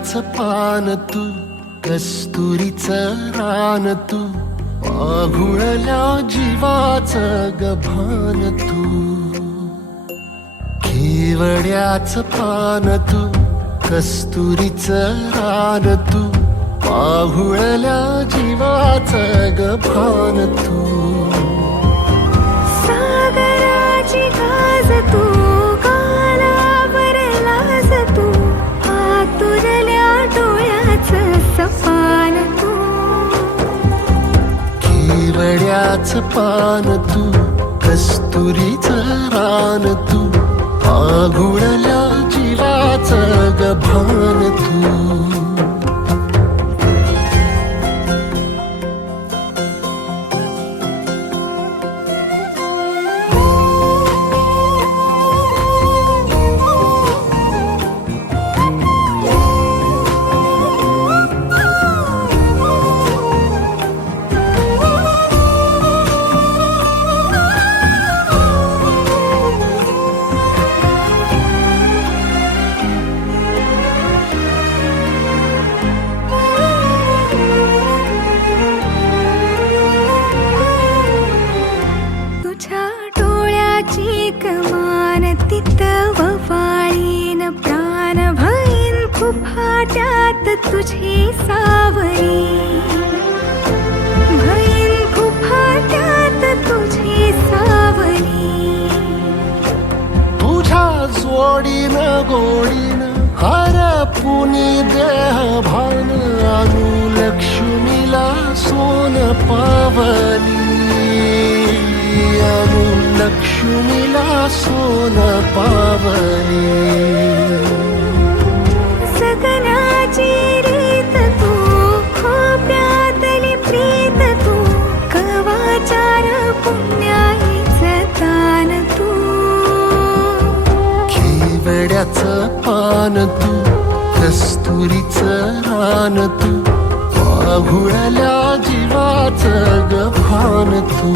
केवड्याचं पान तू, कस्तुरीचं रान तू, आघुळल्या जीवाचं गभान तू. केवड्याचं पान तू, कस्तुरीचं रान तू, आघुळल्या जीवाचं गभान तू. सागराची गाज तू, कालावर लाज तू, आतुरल्या डोळ्याचं सपान तू. केवड्याचं पान तू, कस्तुरीचं रान तू, आघुळल्या जीवाचं गभान तू. कमान तिथं ववाळीन प्राण भईन फुफाट्यात तुझी सावरी. भईन फुफाट्यात तुझी सावरी. तुझ्या जोडीनं गोडीनं हरपुनी देह भान आणू लक्ष्मीला सोन पावली. आणू लक्ष्मीला सोन पावली. सगनाची रीत तू, खोप्यातली प्रीत तू, कवाचार पुण्याईचं दान तू. केवड्याचं पान तू, कस्तुरीचं रान तू, आघुळल्या जीवाचं गभान तू.